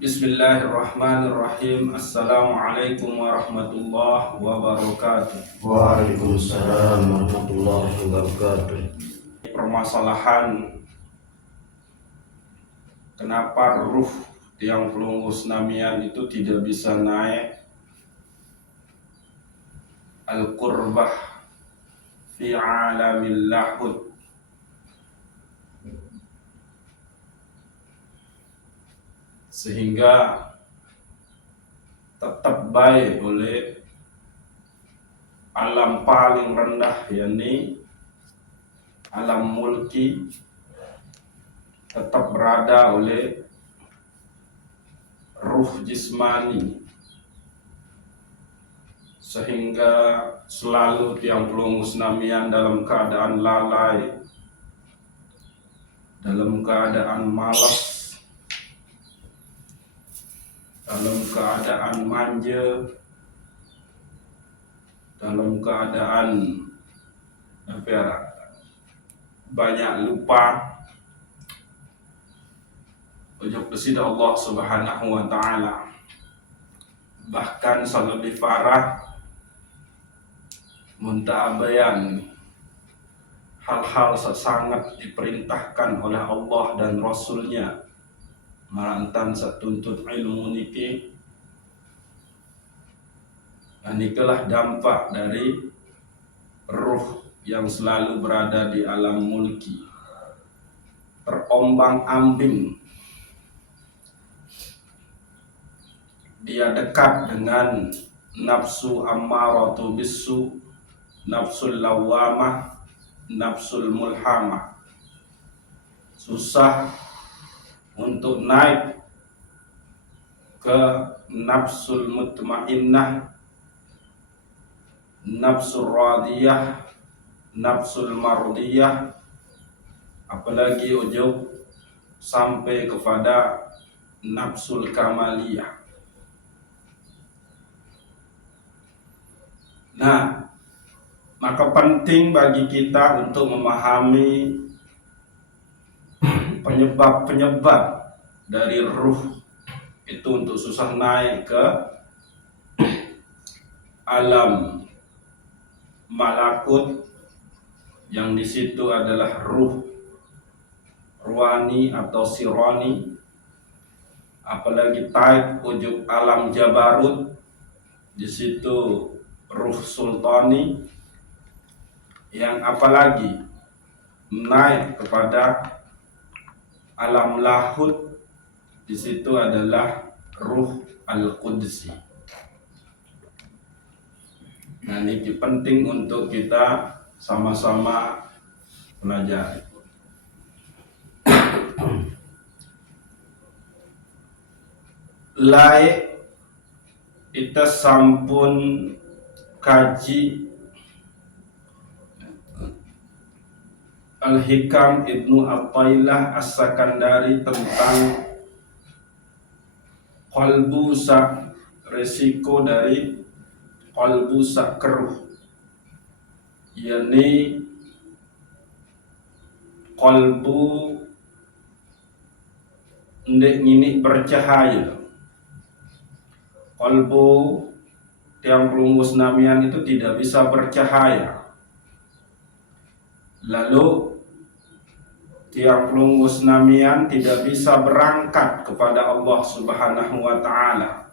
Bismillahirrahmanirrahim. Assalamualaikum warahmatullahi wabarakatuh. Waalaikumsalam warahmatullahi wabarakatuh. Permasalahan kenapa ruh tiang pelunggus namian itu tidak bisa naik al-qurbah fi alamil lahud, sehingga tetap baik oleh alam paling rendah, yakni alam mulki, tetap berada oleh ruh jismani, sehingga selalu tiang pelunggus namian dalam keadaan lalai, dalam keadaan malas, dalam keadaan manja, dalam keadaan banyak lupa ujuk pesida Allah Subhanahu wa ta'ala. Bahkan lebih parah munta'abayan hal-hal sangat diperintahkan oleh Allah dan Rasulnya marantan satuntut ilmu niki. Inilah dampak dari ruh yang selalu berada di alam mulki, terombang-ambing. Dia dekat dengan nafsu ammaratu bisu, nafsul lawamah, nafsul mulhamah. Susah untuk naik ke nafsul mutmainnah, nafsul radiyah, nafsul mardiyah, apalagi ujuk sampai kepada nafsul kamaliyah. Nah, maka penting bagi kita untuk memahami penyebab-penyebab dari ruh itu untuk susah naik ke alam malakut, yang di situ adalah ruh ruani atau sironi, apalagi taib ujuk alam jabarut, di situ ruh sultani, yang apalagi naik kepada alam lahud, di situ adalah ruh al-qudsi. Nah, ini penting untuk kita sama-sama pelajari. Lai kita sampun kaji Al-Hikam Ibnu Athailah As-Sakandari tentang qalbu sak, resiko dari qalbu sak keruh, yakni qalbu ndek ngini bercahaya. Qalbu tiang pelunggus namian itu tidak bisa bercahaya. Lalu tiang pelunggus namian tidak bisa berangkat kepada Allah Subhanahu wa ta'ala.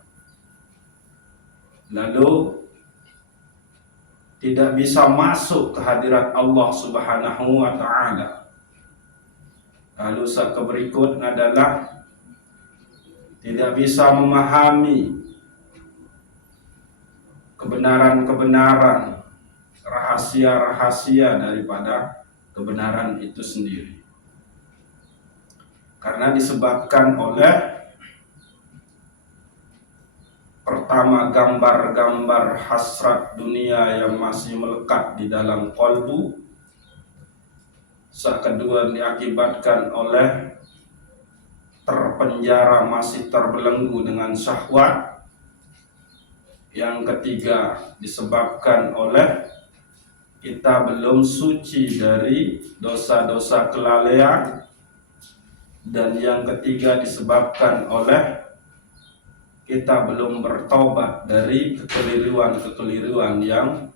Lalu tidak bisa masuk ke hadirat Allah Subhanahu wa ta'ala. Lalu berikut adalah tidak bisa memahami kebenaran-kebenaran, rahasia-rahasia daripada kebenaran itu sendiri. Karena disebabkan oleh pertama, gambar-gambar hasrat dunia yang masih melekat di dalam qalbu. Kedua, diakibatkan oleh terpenjara, masih terbelenggu dengan syahwat. Yang ketiga, disebabkan oleh kita belum suci dari dosa-dosa kelalaian. Dan yang ketiga, disebabkan oleh kita belum bertobat dari kekeliruan-kekeliruan yang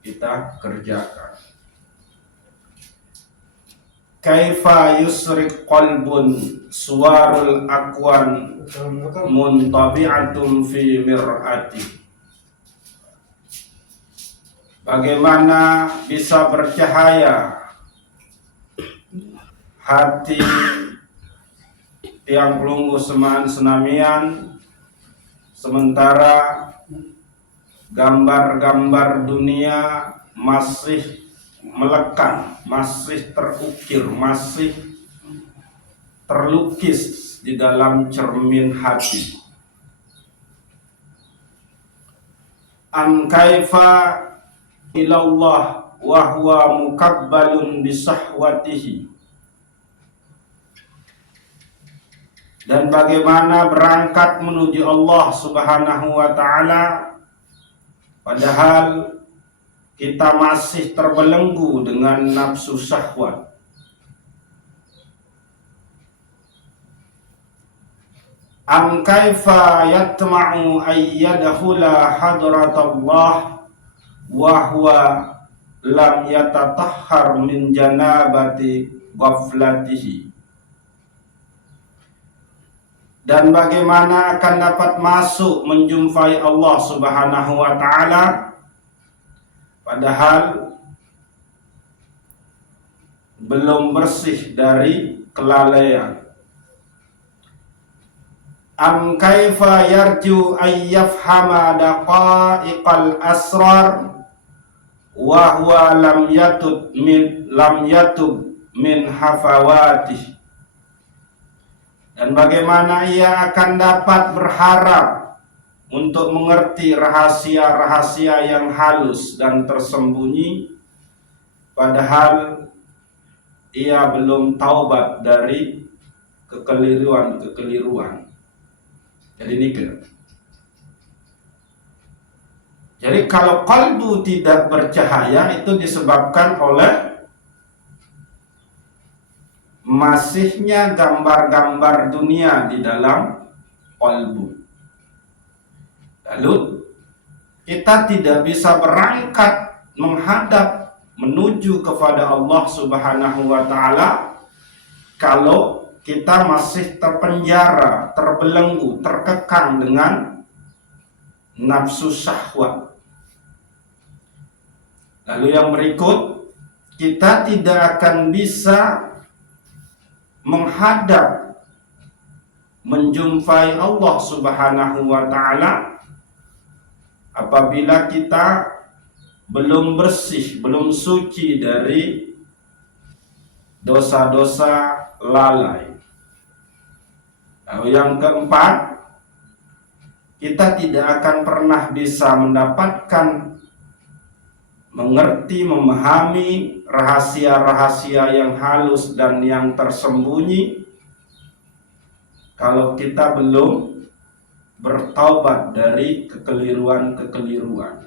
kita kerjakan. Kaifa yusrik qalbun suwarul akwan muntabi'atun fi mir'ati. Bagaimana bisa bercahaya hati tiang pelunggu semaan senamian, sementara gambar-gambar dunia masih melekat, masih terukir, masih terlukis di dalam cermin hati. An kaifa ilallah wa huwa mukabbalun bisahwatihi. Dan bagaimana berangkat menuju Allah Subhanahu wa ta'ala padahal kita masih terbelenggu dengan nafsu syahwat. Am kaifa yatma'u ayyadahula hadratallah wa huwa lam yatatahhar min janabati ghaflatihi. Dan bagaimana akan dapat masuk menjumpai Allah Subhanahu wa ta'ala padahal belum bersih dari kelalaian. Am kaifa yarju ayyafhama daqa'iqal asrar wa huwa lam yatub min hafawatih. Dan bagaimana ia akan dapat berharap untuk mengerti rahasia-rahasia yang halus dan tersembunyi padahal ia belum taubat dari kekeliruan-kekeliruan. Jadi nikah. Jadi kalau kalbu tidak bercahaya itu disebabkan oleh masihnya gambar-gambar dunia di dalam kalbu. Lalu kita tidak bisa berangkat menghadap menuju kepada Allah Subhanahu wa ta'ala kalau kita masih terpenjara, terbelenggu, terkekang dengan nafsu syahwat. Lalu yang berikut, kita tidak akan bisa menghadap menjumpai Allah Subhanahu wa ta'ala apabila kita belum bersih, belum suci dari dosa-dosa lalai. Lalu yang keempat, kita tidak akan pernah bisa mendapatkan, mengerti, memahami rahasia-rahasia yang halus dan yang tersembunyi kalau kita belum bertaubat dari kekeliruan-kekeliruan.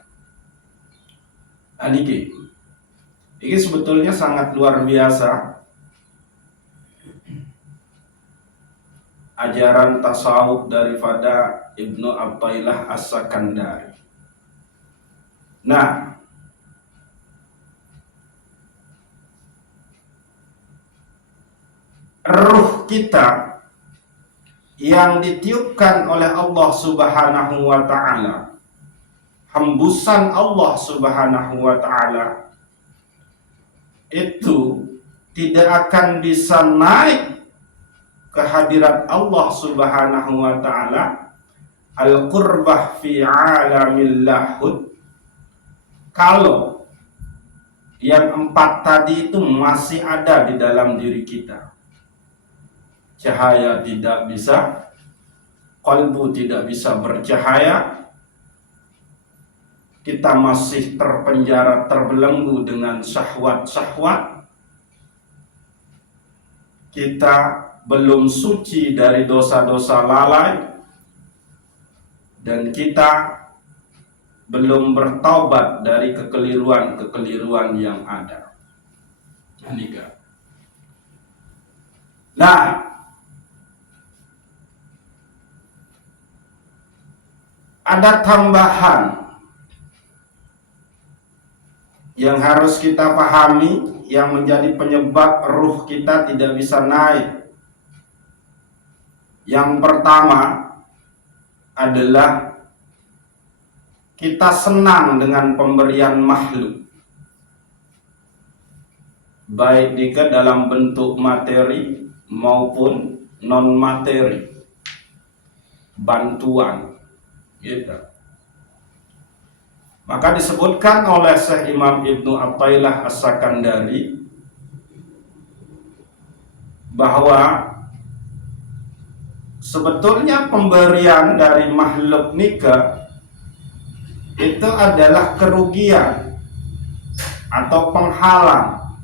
Nah, ini sebetulnya sangat luar biasa ajaran tasawuf daripada Ibnu Athaillah As-Sakandari. Nah, ruh kita yang ditiupkan oleh Allah Subhanahu wa ta'ala, hembusan Allah Subhanahu wa ta'ala itu tidak akan bisa naik ke hadirat Allah Subhanahu wa ta'ala al-qurbah fi alamil lahud kalau yang empat tadi itu masih ada di dalam diri kita. Cahaya tidak bisa, kalbu tidak bisa bercahaya, kita masih terpenjara, terbelenggu dengan syahwat-syahwat, kita belum suci dari dosa-dosa lalai, dan kita belum bertaubat dari kekeliruan-kekeliruan yang ada. Nah, ada tambahan yang harus kita pahami yang menjadi penyebab ruh kita tidak bisa naik. Yang pertama adalah kita senang dengan pemberian makhluk, baik jika dalam bentuk materi maupun non materi, bantuan, gitu. Maka disebutkan oleh Syekh Imam Ibnu Athaillah As-Sakandari bahwa sebetulnya pemberian dari makhluk nikah itu adalah kerugian atau penghalang,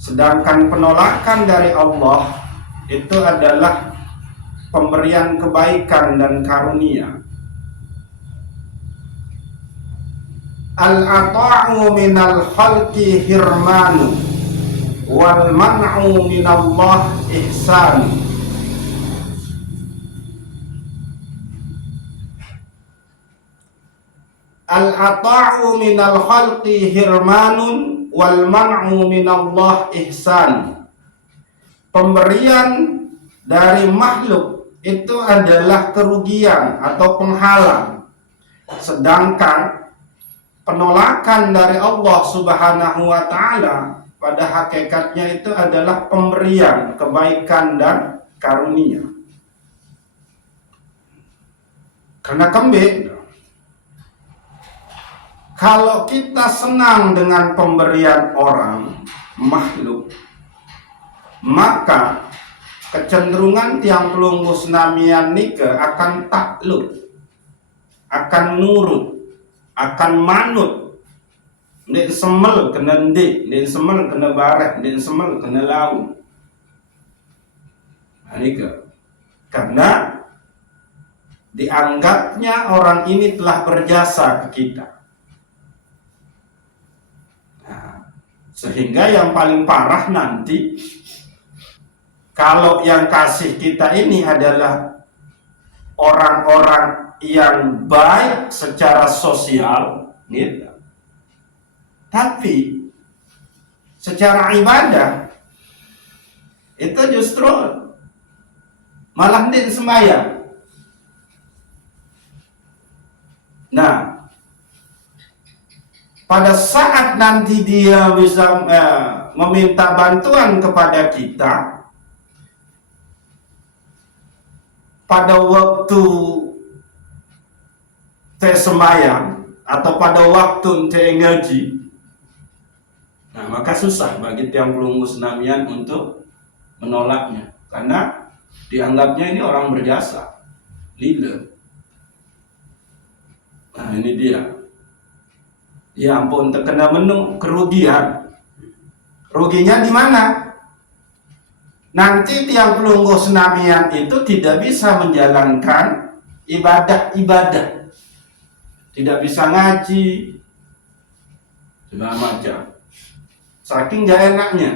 sedangkan penolakan dari Allah itu adalah pemberian kebaikan dan karunia. Al-ata'u minal khalqi hirmanu wal man'u minallah ihsan. Al-ata'u minal khalqi hirmanun wal man'u minallah ihsan. Pemberian dari makhluk itu adalah kerugian atau penghalang, sedangkan penolakan dari Allah Subhanahu wa Ta'ala pada hakikatnya itu adalah pemberian kebaikan dan karunia. Karena kalau kita senang dengan pemberian orang, makhluk, maka kecenderungan tiang pelunggu senamian nikah akan takluk, akan nurut, akan manut. Nek semel kena ndik, nek semel kena baret, nek semel kena lau. Nikah. Karena dianggapnya orang ini telah berjasa ke kita. Nah, sehingga yang paling parah nanti, kalau yang kasih kita ini adalah orang-orang yang baik secara sosial, gitu. Tapi secara ibadah itu justru malah din sembahyang. Nah, pada saat nanti dia bisa meminta bantuan kepada kita pada waktu sembahyang atau pada waktu ngaji, nah maka susah bagi tiang pelunggu senamian untuk menolaknya, karena dianggapnya ini orang berjasa, leader. Nah ini dia, ya ampun, terkena menu kerugian. Ruginya di mana? Nanti tiang pelunggu senamian itu tidak bisa menjalankan ibadah-ibadah, tidak bisa ngaji, segala macam, saking gak enaknya.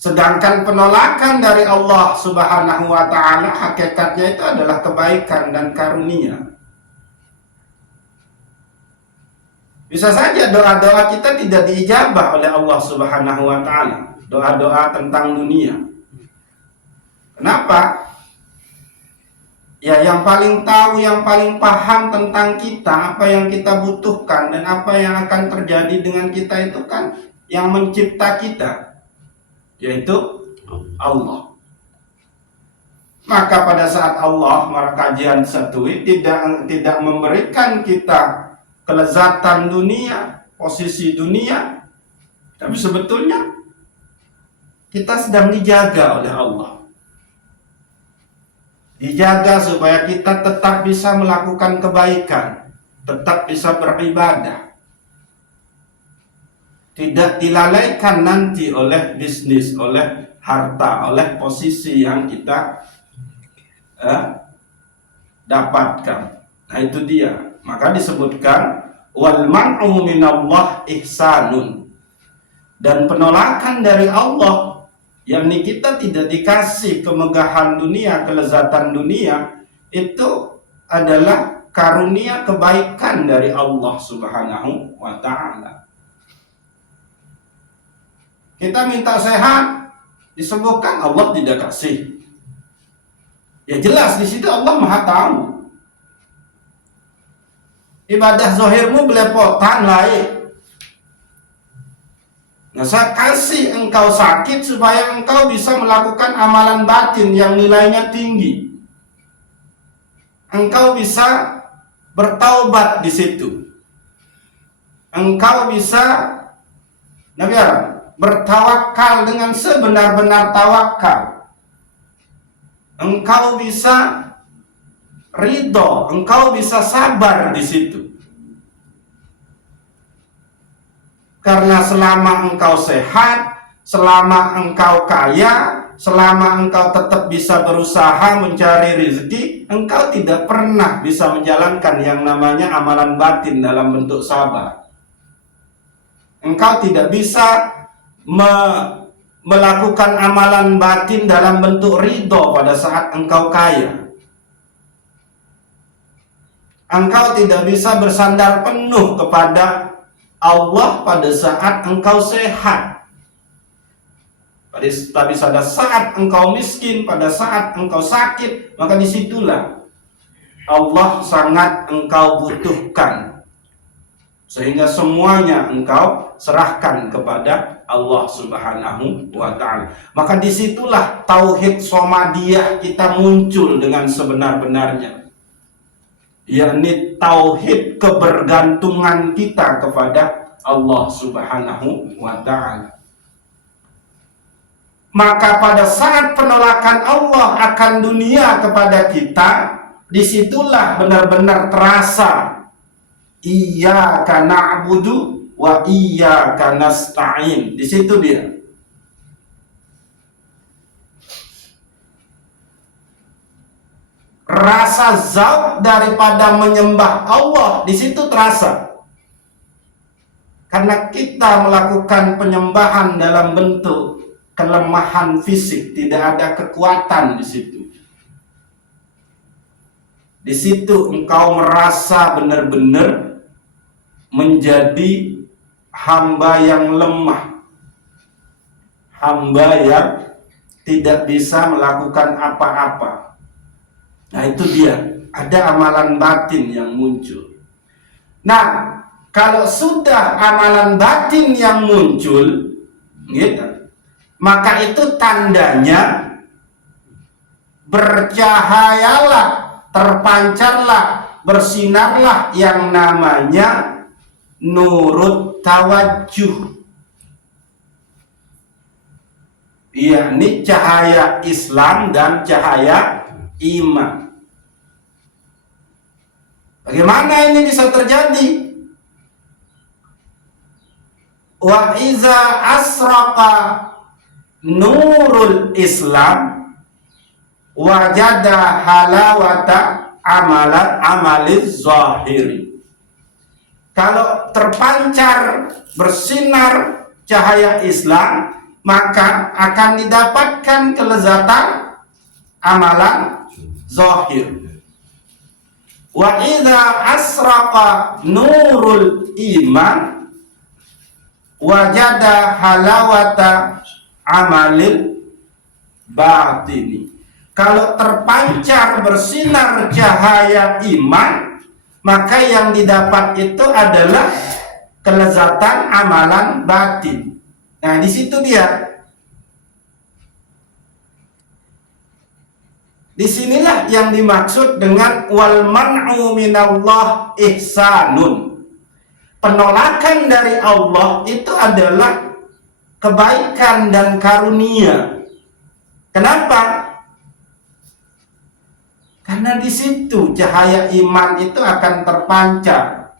Sedangkan penolakan dari Allah Subhanahu wa Ta'ala hakikatnya itu adalah kebaikan dan karunia. Bisa saja doa-doa kita tidak diijabah oleh Allah Subhanahu wa Ta'ala, doa-doa tentang dunia. Kenapa? Ya, yang paling tahu, yang paling paham tentang kita, apa yang kita butuhkan dan apa yang akan terjadi dengan kita itu kan yang mencipta kita, yaitu Allah. Maka pada saat Allah kajian satui tidak memberikan kita kelezatan dunia, posisi dunia, tapi sebetulnya kita sedang dijaga oleh Allah. Dijaga supaya kita tetap bisa melakukan kebaikan, tetap bisa beribadah, tidak dilalaikan nanti oleh bisnis, oleh harta, oleh posisi yang kita dapatkan. Nah itu dia. Maka disebutkan wal man'u minallah ihsanun, dan penolakan dari Allah, yakni kita tidak dikasih kemegahan dunia, kelezatan dunia, itu adalah karunia kebaikan dari Allah Subhanahu wa Ta'ala. Kita minta sehat, disembuhkan, Allah tidak kasih. Ya jelas di situ Allah Maha tahu. Ibadah zahirmu belepotan lain. Nah, saya kasih engkau sakit supaya engkau bisa melakukan amalan batin yang nilainya tinggi. Engkau bisa bertaubat di situ. Engkau bisa bertawakal dengan sebenar-benar tawakal. Engkau bisa ridho, engkau bisa sabar di situ. Karena selama engkau sehat, selama engkau kaya, selama engkau tetap bisa berusaha mencari rezeki, engkau tidak pernah bisa menjalankan yang namanya amalan batin dalam bentuk sabar. Engkau tidak bisa melakukan amalan batin dalam bentuk ridho pada saat engkau kaya. Engkau tidak bisa bersandar penuh kepada Allah pada saat engkau sehat. Tapi pada saat engkau miskin, pada saat engkau sakit, maka disitulah Allah sangat engkau butuhkan. Sehingga semuanya engkau serahkan kepada Allah Subhanahu wa Ta'ala. Maka disitulah tauhid somadiyah kita muncul dengan sebenar-benarnya, yakni tauhid kebergantungan kita kepada Allah Subhanahu wa Ta'ala. Maka pada saat penolakan Allah akan dunia kepada kita, disitulah benar-benar terasa iyyaka na'budu wa iyyaka nasta'in. Di situ dia. Rasa zauq daripada menyembah Allah di situ terasa. Karena kita melakukan penyembahan dalam bentuk kelemahan fisik, tidak ada kekuatan di situ. Di situ engkau merasa benar-benar menjadi hamba yang lemah, hamba yang tidak bisa melakukan apa-apa. Nah itu dia, ada amalan batin yang muncul. Nah, kalau sudah amalan batin yang muncul, gitu, maka itu tandanya bercahayalah, terpancarlah, bersinarlah yang namanya nurut tawajjuh, yakni cahaya Islam dan cahaya iman. Bagaimana ini bisa terjadi? Wa iza asraqa nurul Islam wajada halawata amaliz zahiri. Kalau terpancar bersinar cahaya Islam, maka akan didapatkan kelezatan amalan zahir. Wa idza asraqa nurul iman wajada halawata amalil batini. Kalau terpancar bersinar cahaya iman, maka yang didapat itu adalah kelezatan amalan batin. Nah, di situ dia. Disinilah yang dimaksud dengan wal man'u minallah ihsanun. Penolakan dari Allah itu adalah kebaikan dan karunia. Kenapa? Karena di situ cahaya iman itu akan terpancar.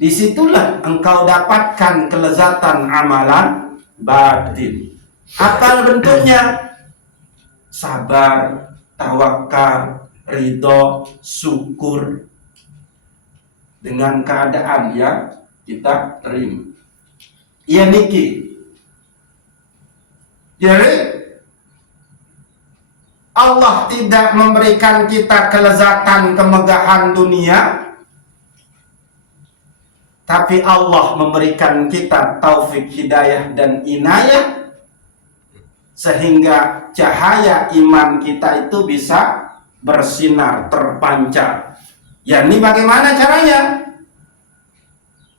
Disitulah engkau dapatkan kelezatan amalan batin. Apa bentuknya? Sabar, tawakal, ridho, syukur dengan keadaan yang kita terima. Iya niki. Jadi Allah tidak memberikan kita kelezatan kemegahan dunia, tapi Allah memberikan kita taufik hidayah dan inayah, sehingga cahaya iman kita itu bisa bersinar, terpancar. Ya, ini bagaimana caranya?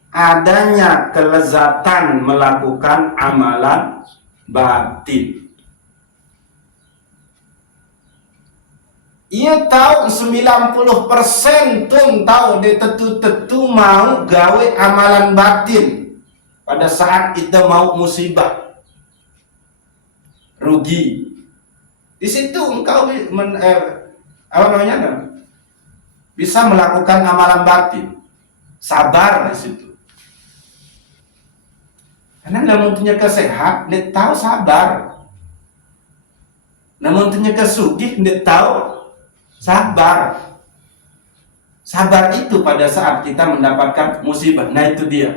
Adanya kelezatan melakukan amalan batin. Ia tahu 90% tun tahu dia tetu-tetu mau gawe amalan batin pada saat kita mau musibah, rugi. Di situ engkau bisa melakukan amalan batin, sabar di situ. Karena namun punya kesehat, dia tahu sabar. Namun punya kesugih, dia tahu sabar. Sabar itu pada saat kita mendapatkan musibah. Nah, itu dia.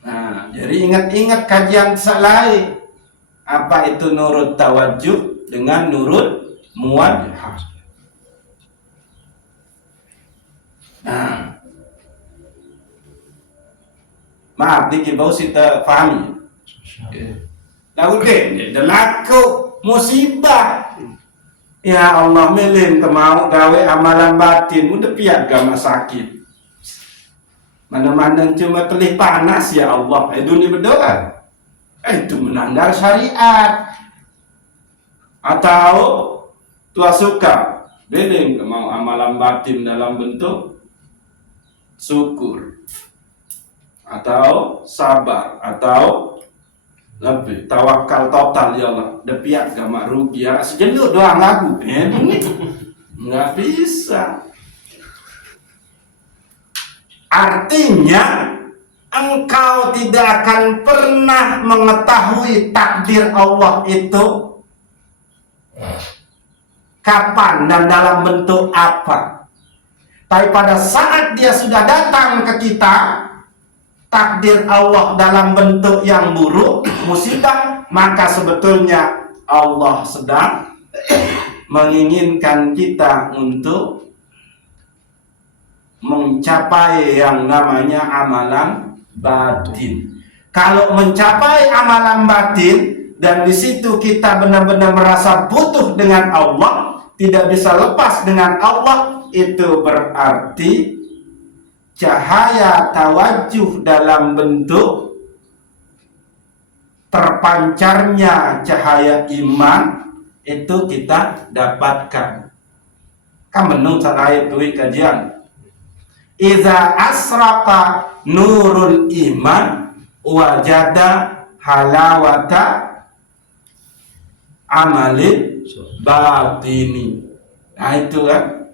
Nah, jadi ingat-ingat kajian salai. Apa itu nurut tawajuh dengan nurut muwajjah. Nah, maaf dikit bau kita pahami. Nah, udah, laku musibah. Ya Allah, melin kemau gawe amalan batin, udah piat gama sakit. Mana-mana cuma telih panas ya Allah. Dunia berdoa. Itu melanggar syariat. Atau tua suka, melin kemau amalan batin dalam bentuk syukur. Atau sabar, atau lebih tawakal total ya Allah, depiak gak rugi ya sejenuh doang lagu nggak bisa. Artinya engkau tidak akan pernah mengetahui takdir Allah itu kapan dan dalam bentuk apa, tapi pada saat dia sudah datang ke kita, takdir Allah dalam bentuk yang buruk, musibah, maka sebetulnya Allah sedang menginginkan kita untuk mencapai yang namanya amalan batin. Kalau mencapai amalan batin dan di situ kita benar-benar merasa butuh dengan Allah, tidak bisa lepas dengan Allah, itu berarti cahaya tawajuh dalam bentuk terpancarnya cahaya iman itu kita dapatkan. Kan menurut ayat itu kajian. Iza asraqa nurul iman wajada halawata amalin batini. Nah itu kan.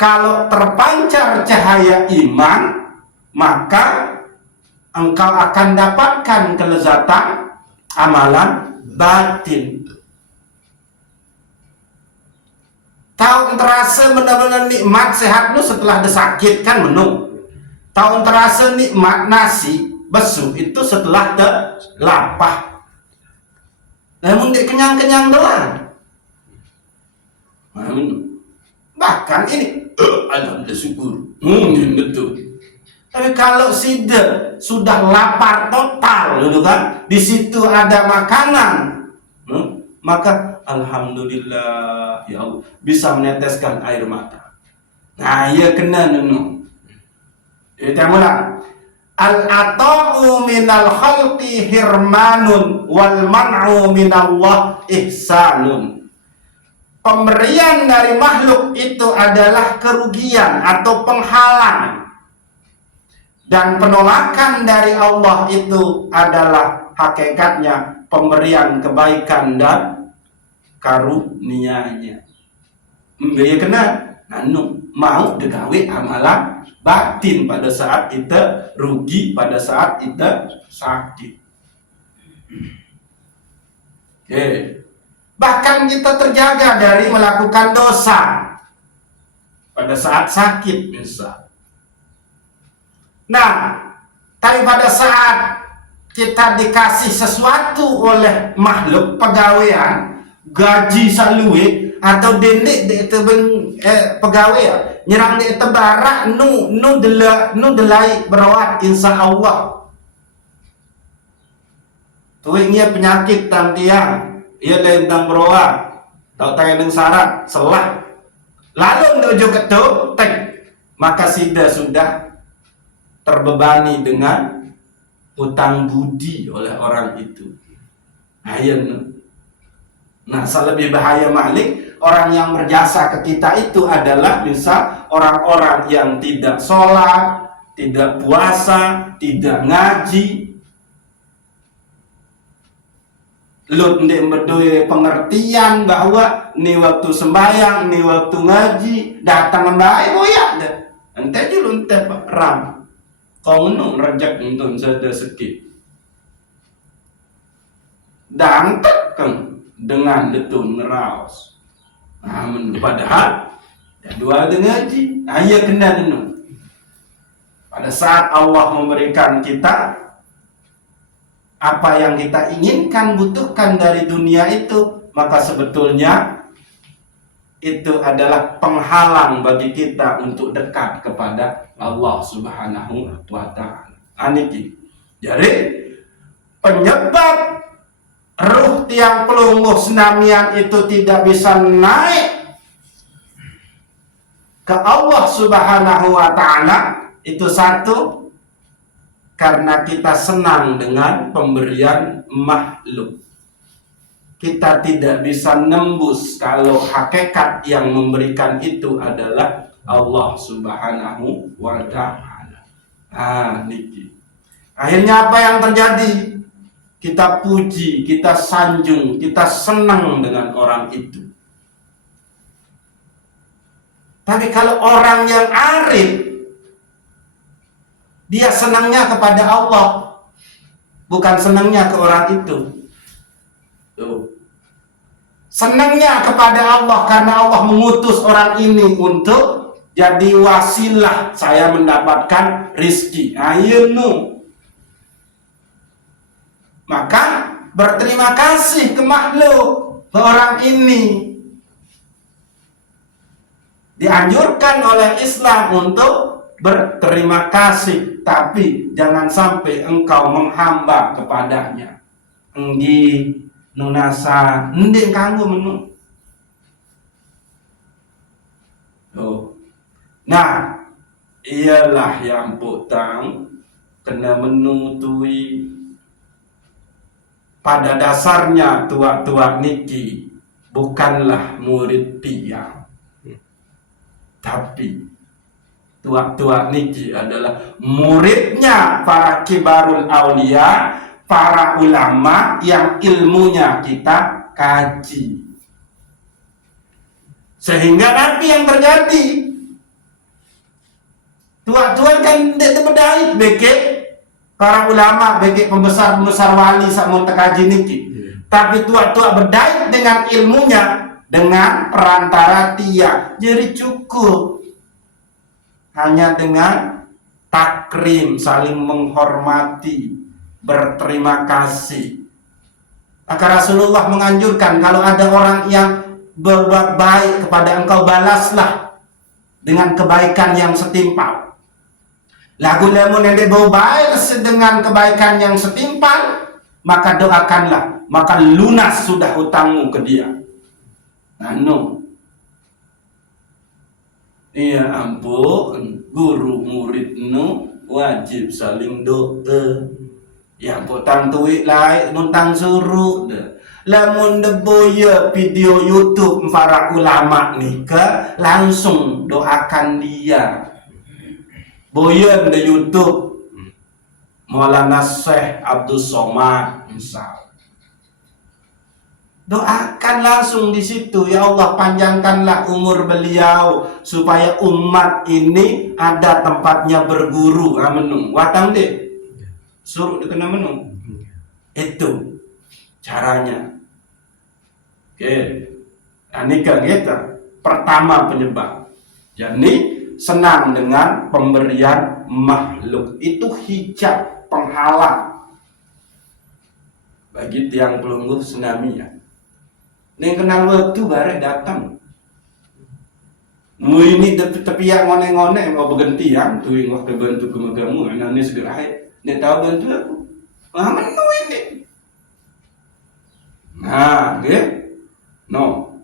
Kalau terpancar cahaya iman, maka engkau akan dapatkan kelezatan amalan batin. Tahu terasa benar-benar nikmat sehat lu setelah sakit kan menu. Tahu terasa nikmat nasi besu itu setelah lapah. Namun dia kenyang-kenyang doang. Bahkan ini alhamdulillah syukur. Betul. Tapi kalau sudah lapar total, gitu kan? Di situ ada makanan, maka alhamdulillah ya Allah bisa meneteskan air mata. Nah, ya kena nunu. Kita mulai. Al-ata'u minal khalqi hirmanun wal man'u minallah ihsanun. Pemberian dari makhluk itu adalah kerugian atau penghalang, dan penolakan dari Allah itu adalah hakikatnya pemberian kebaikan dan karunia-Nya. Mbaya kena mau digawe amalan batin pada saat kita rugi, pada saat kita sakit. Oke. Bahkan kita terjaga dari melakukan dosa pada saat sakit misal. Nah, tapi pada saat kita dikasih sesuatu oleh makhluk pegawaian gaji salue atau dendek de pegawai ya nyerang de tebara nu delai berawat insya Allah tuingnya penyakit tantiang ia lain tang berawat tau tangan yang syarat selah lalu dojo ketuk tek maka sudah terbebani dengan hutang budi oleh orang itu. Nah, selebih bahaya malik orang yang berjasa ke kita itu adalah misal orang-orang yang tidak sholat, tidak puasa, tidak ngaji. Lut ndek berdua pengertian bahwa ni waktu sembahyang, ni waktu ngaji, datang baik boyak dah. Ente julun ente ram. Kau menung rejak untuk sada sikit. Dan tekan dengan detun ngeraus. Nah, padahal dua ada ngaji. Ia kena dulu. Pada saat Allah memberikan kita apa yang kita inginkan, butuhkan dari dunia itu, maka sebetulnya itu adalah penghalang bagi kita untuk dekat kepada Allah Subhanahu wa ta'ala. Aniki. Jadi penyebab ruh tiang pelungguh senamian itu tidak bisa naik ke Allah Subhanahu wa ta'ala itu satu, karena kita senang dengan pemberian makhluk. Kita tidak bisa nembus kalau hakikat yang memberikan itu adalah Allah Subhanahu wa ta'ala. Niki. Akhirnya apa yang terjadi? Kita puji, kita sanjung, kita senang dengan orang itu. Tapi kalau orang yang arif, dia senangnya kepada Allah, bukan senangnya ke orang itu. Senangnya kepada Allah karena Allah mengutus orang ini untuk jadi wasilah saya mendapatkan rizki. Maka berterima kasih ke makhluk, ke orang ini. Dianjurkan oleh Islam untuk berterima kasih, tapi jangan sampai engkau menghamba kepadanya. Enggi nunasa ndek kanggo menu. Nah, ialah yang putang kena menutui. Pada dasarnya tua-tua niki bukanlah murid tiang, tapi tua-tua niki adalah muridnya para kibarul aulia, para ulama yang ilmunya kita kaji. Sehingga nanti yang terjadi, tua-tua kan tidak berdait beke para ulama, beke pembesar-pembesar wali sama tekaji niki. Tapi tua-tua berdait dengan ilmunya, dengan perantara tia. Jadi cukup hanya dengan takrim, saling menghormati, berterima kasih. Maka Rasulullah menganjurkan kalau ada orang yang berbuat baik kepada engkau, balaslah dengan kebaikan yang setimpal. Lagu lemon yang dibawa baik dengan kebaikan yang setimpal, maka doakanlah, maka lunas sudah hutangmu ke dia. Iya ampun, guru murid wajib saling doa. Yang potang tuik lain nuntang suruh deh. Lamun deboya video YouTube para ulama nih ke langsung doakan dia. Boyan di YouTube Maulana Syekh Abdul Somad misal. Doakan langsung di situ, ya Allah panjangkanlah umur beliau supaya umat ini ada tempatnya berguru. Menung, watang deh. Suruh dikena menung. Itu caranya. Oke. Ini kita pertama penyebab. Jadi senang dengan pemberian makhluk itu hijab penghalang bagi tiang pelungguh senamian. Neng kenal waktu bareng datang. Mu ini tapi yang ngone-ngone mau berganti yang tuh yang waktu bantu kamu anaknya segera hai. Dia tahu bantu aku. Wah menu ini. Nah, dia no.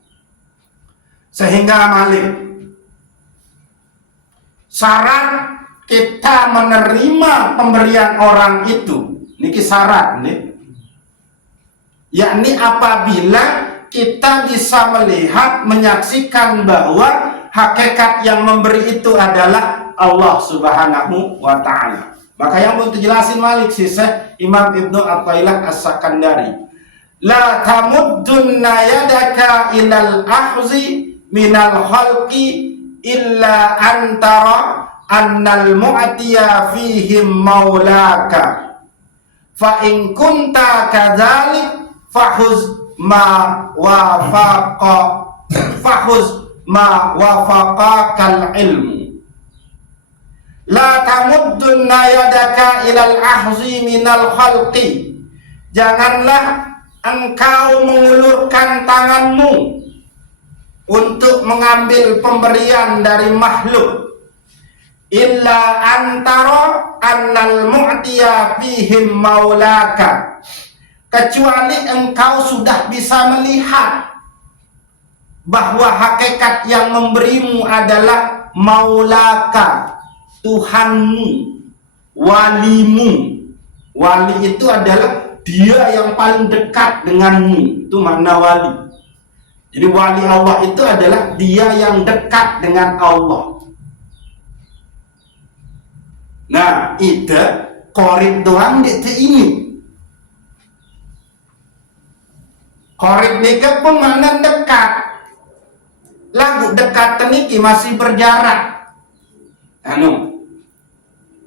Sehingga Malik syarat kita menerima pemberian orang itu niki syarat nih, yakni apabila kita bisa melihat, menyaksikan bahwa hakikat yang memberi itu adalah Allah Subhanahu wa Ta'ala. Maka yang mau dijelasin Malik sih Imam Ibnu Athaillah As-Sakandari, la tamuddunna yadaka ilal ahzi minal khalqi illa antara annal mu'tiya fihim maulaka fa in kunta kadzalik fahuz ma wafaqakal ilmu. La tamuddunna yadaka ilal ahzi minal khalqi, janganlah engkau mengulurkan tanganmu untuk mengambil pemberian dari makhluk, illa antara annal mu'tiya fihim maulaka, kecuali engkau sudah bisa melihat bahwa hakikat yang memberimu adalah maulaka, Tuhanmu, walimu. Wali itu adalah dia yang paling dekat denganmu, itu makna wali. Jadi wali Allah itu adalah dia yang dekat dengan Allah. Nah, itu korib doang itu ini. Korib nikah pun makna dekat. Lagu dekat teniki masih berjarak.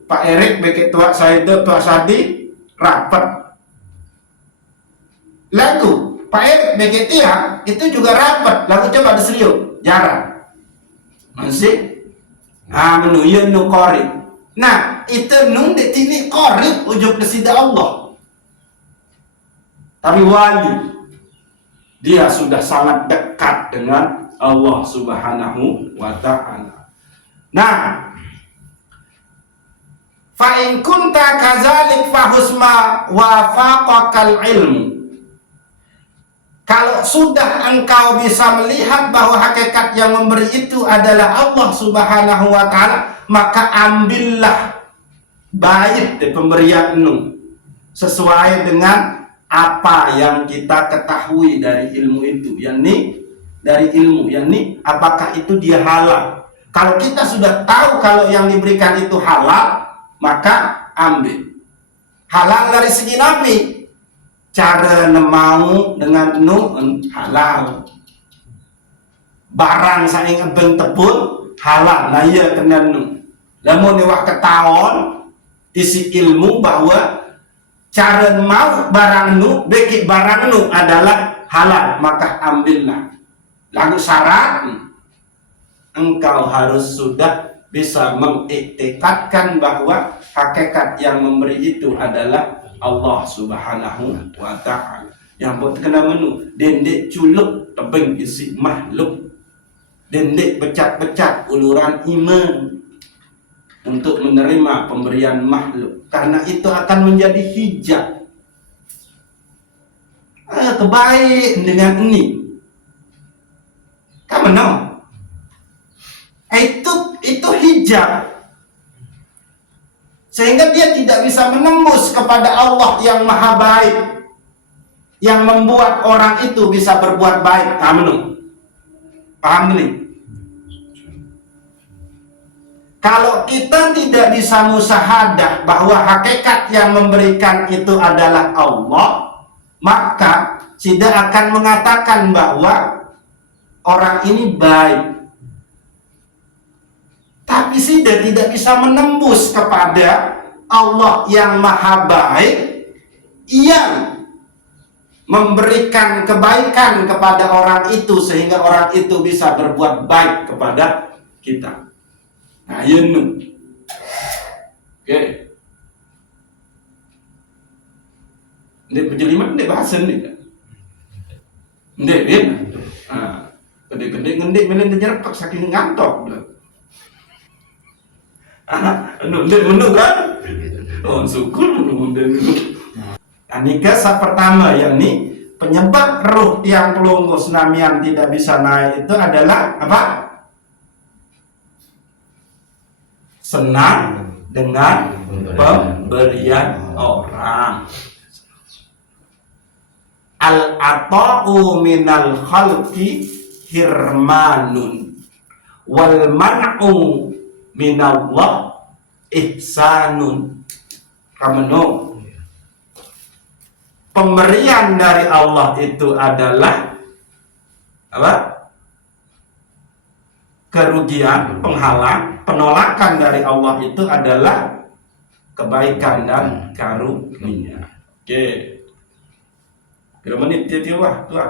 Pak Erik bagi Tuak Saida, Tuak Sadi rapat. Lagu Pak Erik bagi Tiang itu juga rapat. Lagu coba diserius, jarang. Masih? Menuya nu korib. Nah, itu nun di sini korib ujuk desida Allah. Tapi wali, dia sudah sangat dekat dengan Allah Subhanahu wa Ta'ala. Nah, fa in kunta kadzalik fahusma wafaqakal ilmu. Kalau sudah engkau bisa melihat bahwa hakikat yang memberi itu adalah Allah Subhanahu wa Ta'ala, maka ambillah baik di pemberian itu sesuai dengan apa yang kita ketahui dari ilmu itu, yakni dari ilmu, yakni apakah itu dia halal. Kalau kita sudah tahu kalau yang diberikan itu halal, maka ambil. Halal dari segi Nabi, cara nemau dengan halal. Barang saya ngebeng tebun halal, nah iya tenan nu. Lamun wah ketahuan isi ilmu bahwa cara mau barang nu, beki barang nu adalah halal, maka ambillah. Lalu syarat engkau harus sudah bisa mengiktikadkan bahwa hakikat yang memberi itu adalah Allah Subhanahu wa Ta'ala. Yang buat kena menu dendek culuk tebing isi makhluk, dendek becat-becat uluran iman untuk menerima pemberian makhluk, karena itu akan menjadi hijab. Kebaik dengan ini kamu know, itu hijab, sehingga dia tidak bisa menembus kepada Allah yang maha baik, yang membuat orang itu bisa berbuat baik. Kamu paham ini? Kalau kita tidak bisa musyahadah bahwa hakikat yang memberikan itu adalah Allah, maka tidak akan mengatakan bahwa orang ini baik. Tapi tidak bisa menembus kepada Allah yang maha baik, yang memberikan kebaikan kepada orang itu sehingga orang itu bisa berbuat baik kepada kita. Nah, yunu. Oke. Ini penjeliman, ini bahasan nih. Ini, Nah, gede-gede ngendik melin nyerepek saking ngantok. Nunduk kan? Oh, syukur nunduk. Nah, nikah pertama yakni penyebab ruh yang pelunggus namian tidak bisa naik itu adalah apa? Senang dengan pemberian orang. Al-ata'u minal khalqi hirmanun wal man'u minallah ihsanun. Kameno, pemberian dari Allah itu adalah apa? Kerugian, penghalang. Penolakan dari Allah itu adalah kebaikan dan karunia. Oke. Berapa menit dia wah, tua.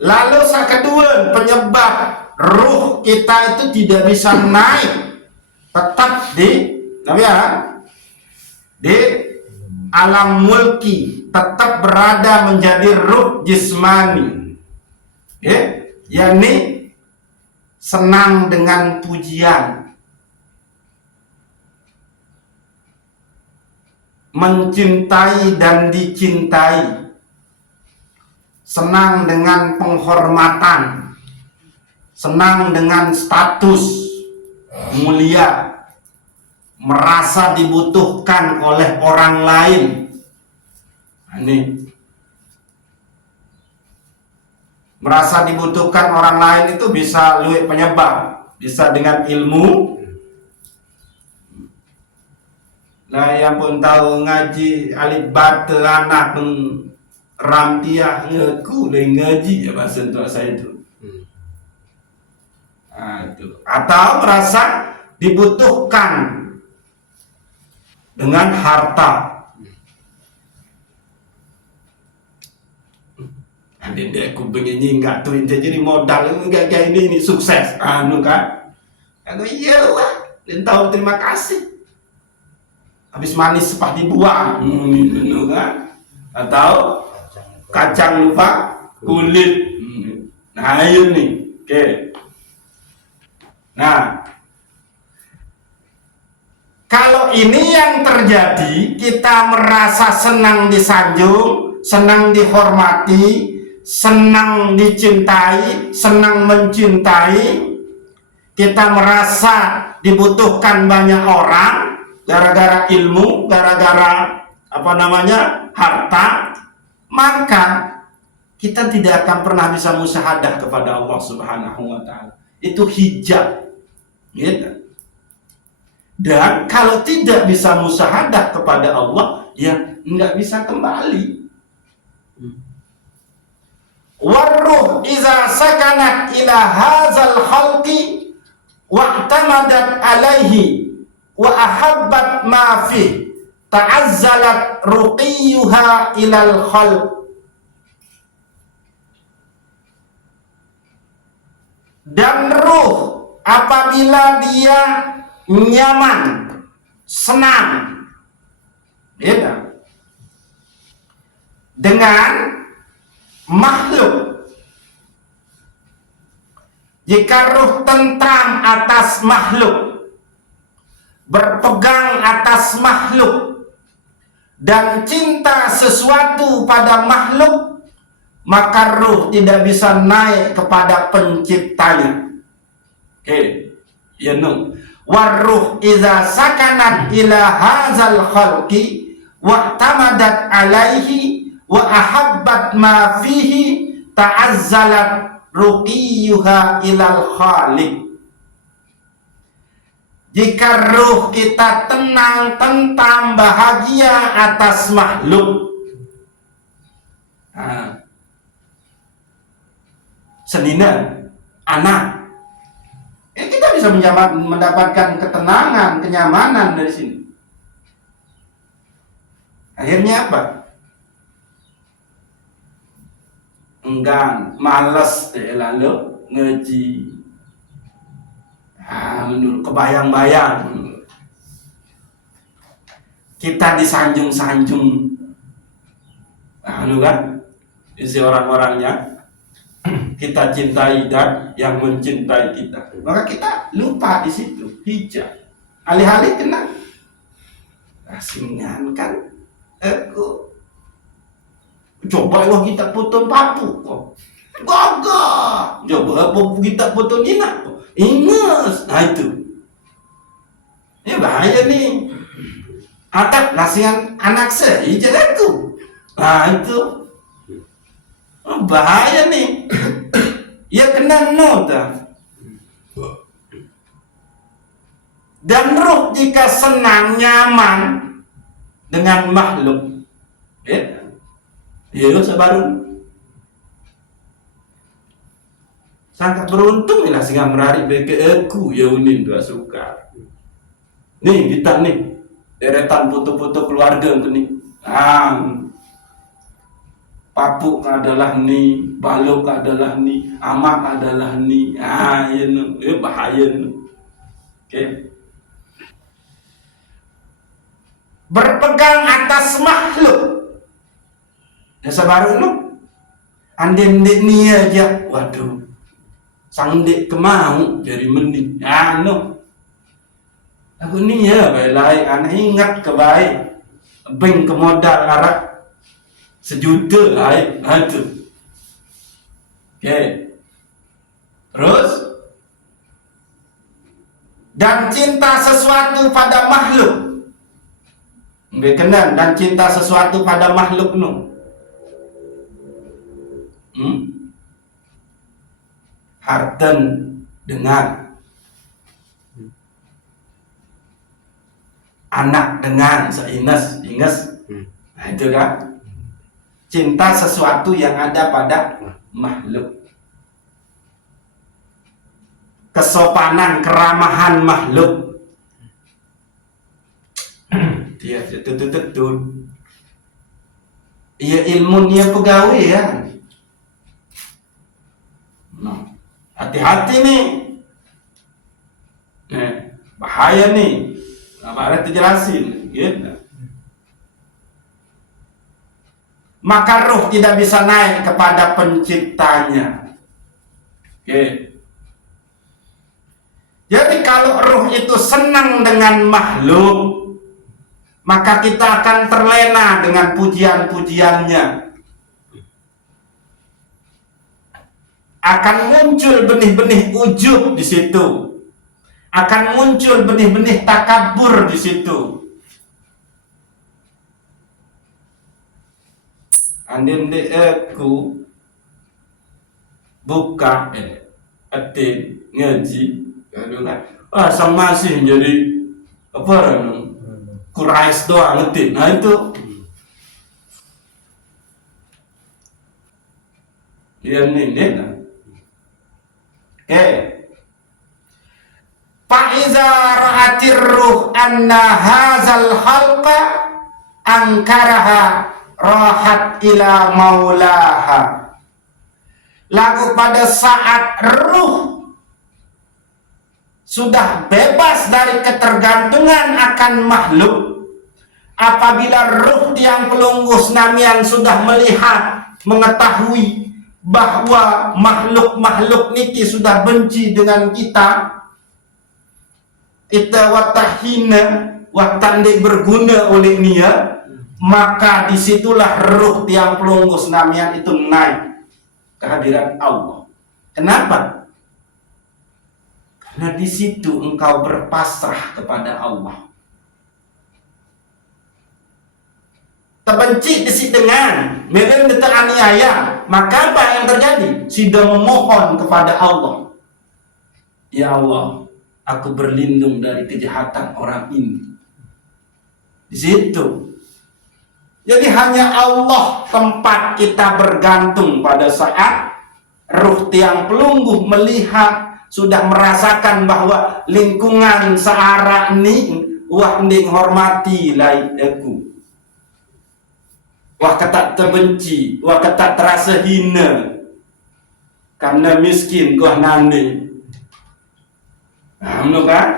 Lalu yang kedua, penyebab ruh kita itu tidak bisa naik, tetap di alam mulki, tetap berada menjadi ruh jismani, yakni senang dengan pujian, mencintai dan dicintai, senang dengan penghormatan, senang dengan status mulia, merasa dibutuhkan oleh orang lain. Ini merasa dibutuhkan orang lain itu bisa luwih penyebab, bisa dengan ilmu. Nah, yang pun tahu ngaji alif bata anak ramtiah ngeku ngaji ya bahasa untuk saya itu. Itu. Atau merasa dibutuhkan dengan harta. Dia aku begini enggak tuh jadi modal enggak kayak ini sukses. Kan? Aku iyalah, dan tahu terima kasih. Habis manis sepah dibuang, kan? Atau kacang lupa kulit. Nah, ini, oke. Nah, kalau ini yang terjadi, kita merasa senang disanjung, senang dihormati, senang dicintai, senang mencintai, kita merasa dibutuhkan banyak orang, gara-gara ilmu, gara-gara harta, maka kita tidak akan pernah bisa musyahadah kepada Allah Subhanahu wa ta'ala. Itu hijab, gitu. Dan kalau tidak bisa musyahadah kepada Allah, ya nggak bisa kembali. Warruh iza sakanat ila hazal khalqi wa'tamadat alaihi wa ahabbat ma fi ta'azzalat ruqiyuha ilal khalq. Dan ruh apabila dia nyaman, senang, dengan makhluk, jika ruh tentram atas makhluk, berpegang atas makhluk, dan cinta sesuatu pada makhluk, maka ruh tidak bisa naik kepada penciptanya. Warruh iza sakanat ila hazal khalqi wa'tamadat alaihi wa ahabbat ma fihi ta'azzalat ruqiyuha ilal khaliq. Jika ruh kita tenang, tentram, bahagia atas makhluk, senina, anak, kita bisa mendapatkan ketenangan, kenyamanan dari sini. Akhirnya apa? Enggan, malas lalu ngaji. Menurut kebayang-bayang, kita disanjung-sanjung kan isi orang-orangnya kita cintai dan yang mencintai kita. Maka kita lupa di situ, hijab. Alih-alih kena asingan kan aku coba lo kita potong papu kok gagah, coba apa kita potong nina kok ingus. Nah itu ini bahaya nih. Atap nasihan anak saya aku. Nah itu bahaya nih. Ya kena nota. Dan ruh jika senang nyaman dengan makhluk, ya sabarun. Sangat beruntung lah sehingga merari beke aku ya unin dua suka. Nih kita nih deretan foto-foto keluarga nih. Papuk adalah nih, balok adalah nih, amak adalah nih. Ya bahaya nih. Oke. Berpegang atas makhluk. Ya sabar lu. Andin dek ni aja. Waduh. Sang dek kemau jadi mending. Aku ni ya baik-baik. Anak ingat ke baik. Bank ke modal arah 1 juta air. Itu. Oke. Terus. Dan cinta sesuatu pada makhluk. Berkenan dan cinta sesuatu pada makhluk nu. Harten dengan anak dengan seinges. Nah itu kan cinta sesuatu yang ada pada makhluk. Kesopanan keramahan makhluk. Dia betul. Ia ilmunya pegawai ya. Hati-hati nih. Bahaya nih. Mari kita jelasin, gitu. Maka ruh tidak bisa naik kepada penciptanya. Oke. Jadi kalau ruh itu senang dengan makhluk, maka kita akan terlena dengan pujian-pujiannya. Akan muncul benih-benih ujub di situ. Akan muncul benih-benih takabur di situ. Andin de aku buka atin ngaji sama sih jadi apa kurais doang ngetin. Nah itu dia nih. Fa'iza ra'atir ruh anna hazal halqa angkaraha rahat ila maulaha. Lagu pada saat ruh sudah bebas dari ketergantungan akan makhluk, apabila ruh tiang pelunggu senamian sudah melihat, mengetahui bahwa makhluk-makhluk niki sudah benci dengan kita watahina watande berguna oleh nia, maka disitulah ruh tiang pelunggu senamian itu naik ke hadirat Allah. Kenapa? Karena di situ engkau berpasrah kepada Allah. Terbenci disi dengan meren detak aniaya, maka apa yang terjadi? Sudah memohon kepada Allah. Ya Allah, aku berlindung dari kejahatan orang ini. Di situ. Jadi hanya Allah tempat kita bergantung pada saat ruh tiang pelungguh melihat, sudah merasakan bahwa lingkungan searah ni wah nding hormati lai aku. Wah kata terbenci, wah kata terasa hina karena miskin kuah nande. Nah, kan?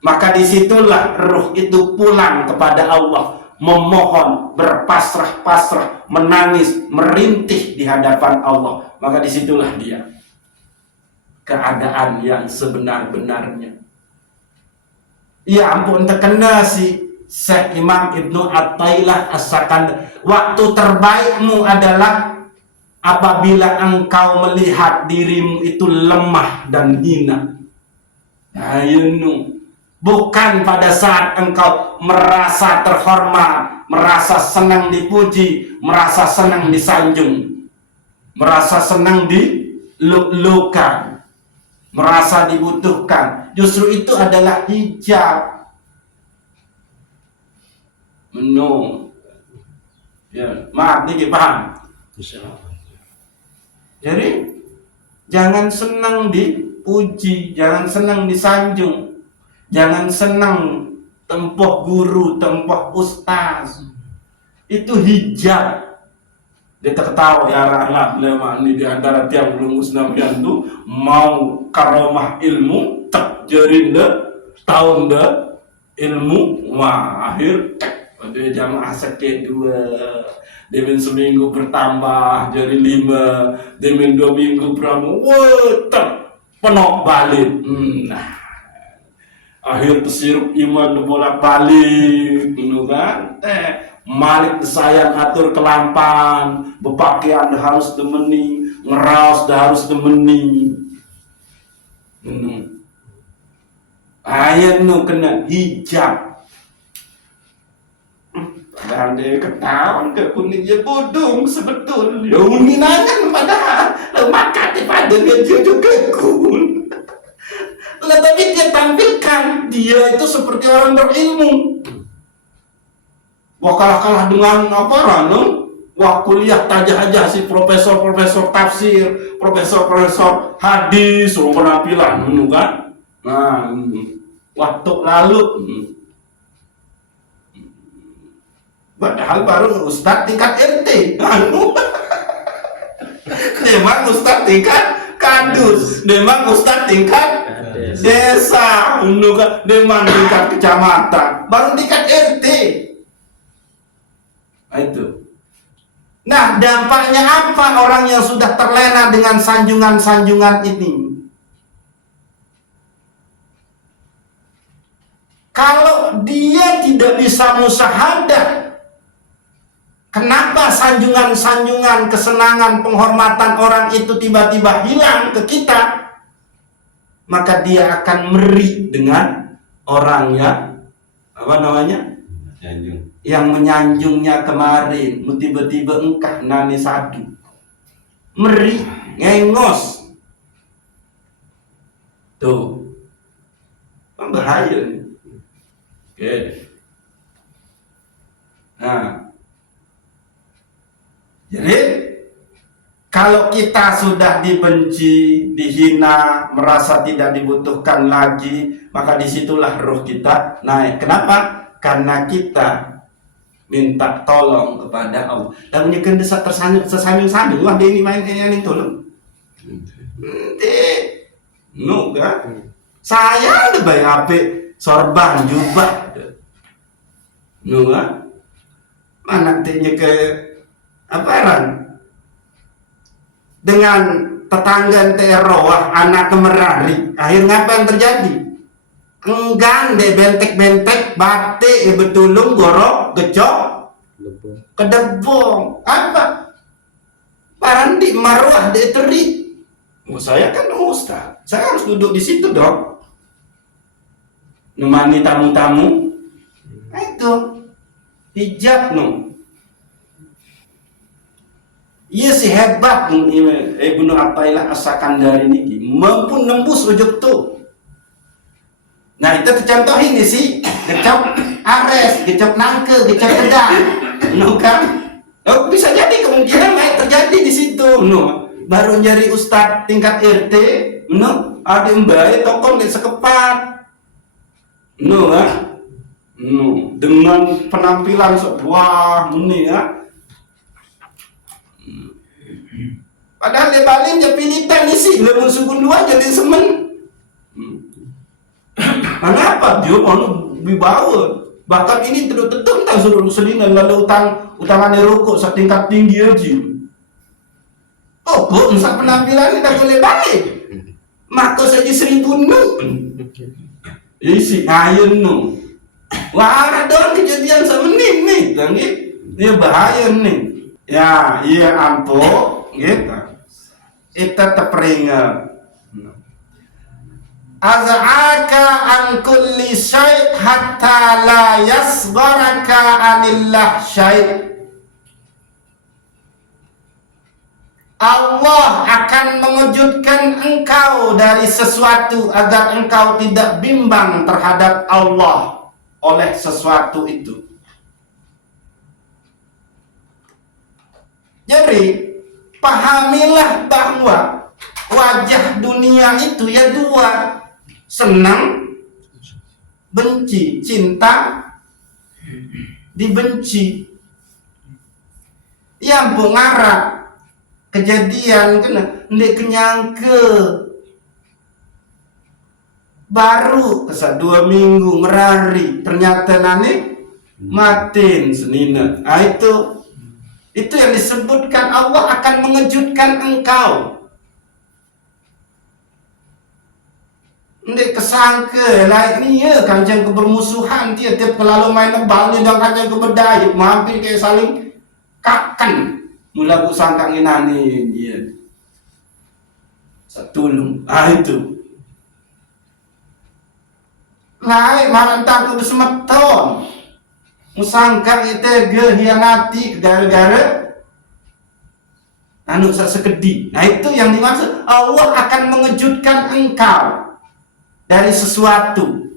Maka disitulah ruh itu pulang kepada Allah, memohon, berpasrah-pasrah, menangis, merintih di hadapan Allah, maka disitulah dia keadaan yang sebenar-benarnya. Ya ampun, terkena si Syekh Imam Ibnu Athaillah As-Sakandari, waktu terbaikmu adalah apabila engkau melihat dirimu itu lemah dan hina. Bukan pada saat engkau merasa terhormat, merasa senang dipuji, merasa senang disanjung, merasa senang diluk-lukan, merasa dibutuhkan. Justru itu adalah hijab. Ya, maaf nih, paham? Jadi jangan senang dipuji, jangan senang disanjung, jangan senang tempoh guru, tempoh ustaz. Itu hijab. Dia tertawa, ya anak lema ini di antara tiang belum musnamian tu mau karomah ilmu tak jerinda tahun dah ilmu wah akhir pada jamaah sakit 2 demin seminggu bertambah jadi 5 demin 2 minggu beramu tak penuh balik. Nah akhir tersirup iman bolak balik kan Malik sayang atur kelampan, berpakaian dah harus demeni, ngeraus dah harus demeni. Ayat nu kena hijab. Padahal dia ketahuan ke kuningnya bodong sebetulnya. Uninangan padahal makan daripada dia juga kun. Tetapi dia tampilkan dia itu seperti orang berilmu. Wah kalah-kalah dengan apa Rano? Wah kuliah tajah aja si profesor-profesor tafsir, profesor-profesor hadis, penampilan, kan? Nah, waktu lalu, padahal baru ustadz tingkat RT, memang ustadz tingkat kadus, memang ustadz tingkat desa, memang tingkat kecamatan, baru tingkat RT. Itu. Nah, dampaknya apa orang yang sudah terlena dengan sanjungan-sanjungan ini? Kalau dia tidak bisa musyahadah, kenapa sanjungan-sanjungan, kesenangan, penghormatan orang itu tiba-tiba hilang ke kita? Maka dia akan meri dengan orang yang yang menyanjungnya kemarin, tiba-tiba engkah nani sadu, meri, ngengos, tuh, bahaya. Oke, nah, jadi kalau kita sudah dibenci, dihina, merasa tidak dibutuhkan lagi, maka disitulah roh kita naik. Kenapa? Karena kita minta tolong kepada Allah. Dan menyekan desa tersanjung-sanjung. Wah dia ini main ini tolong. Kan? Saya ada bayi HP sorban jubah. Kan? Mana tanya ke apaan? Dengan tetangga terowah anak kemerari. Akhirnya apa yang terjadi? Enggan deh bentek-bentek batik betulung gorok gecok kedebong apa parandi marwah dia terik. Saya kan ustaz, saya harus duduk di situ dong, nemani tamu-tamu. Itu hijab no. Iya sih hebat Ibnu Athaillah As-Sakandari ini mampu nembus ujung tuh. Nah itu tercontohin nih sih, gecok ares, gecok nangke, gecok pedang, kan? Oh, bisa jadi kemungkinan naik terjadi di situ, baru nyari ustadz tingkat RT, ada mbak tokon di sekepat, kan? Dengan penampilan sebuah ya. Padahal dia paling dia pilihan isi, lemun sukun 2 jadi semen. Kenapa dia mau dibawa? Bahkan ini tentu tak suruh selinan lalu utangannya rokok setingkat tinggi aja. Oh, kok masa penampilan ini tak boleh balik. Maka saja 1000 nu. Isi ayun nu. Wah, ada kejadian semenit nih, kan gitu. Dia bahaya nih. Ya, iya ampuh, gitu. Itu terperingat. Az'aka an kulli syai' hatta la yasgharaka anillah syai'. Allah akan mengejutkan engkau dari sesuatu agar engkau tidak bimbang terhadap Allah oleh sesuatu itu. Jadi, pahamilah bahwa wajah dunia itu ya dua. Senang, benci, cinta, dibenci. Yang pengarah kejadian kena ndek kenyangke baru kesa 2 minggu merari ternyata nane matin senina. Itu yang disebutkan Allah akan mengejutkan engkau. Ndek kesangke lain ni ya kanjeng kebermusuhan dia tiap kelalu main nebal ni dan kanjeng kebedayut mampir kayak saling kakan. Mula ku sangka nginani dia satulung. Itu lain marantang ku besemeton musangka itu gehianati gara-gara anu sekedi. Itu yang dimaksud Allah akan mengejutkan engkau dari sesuatu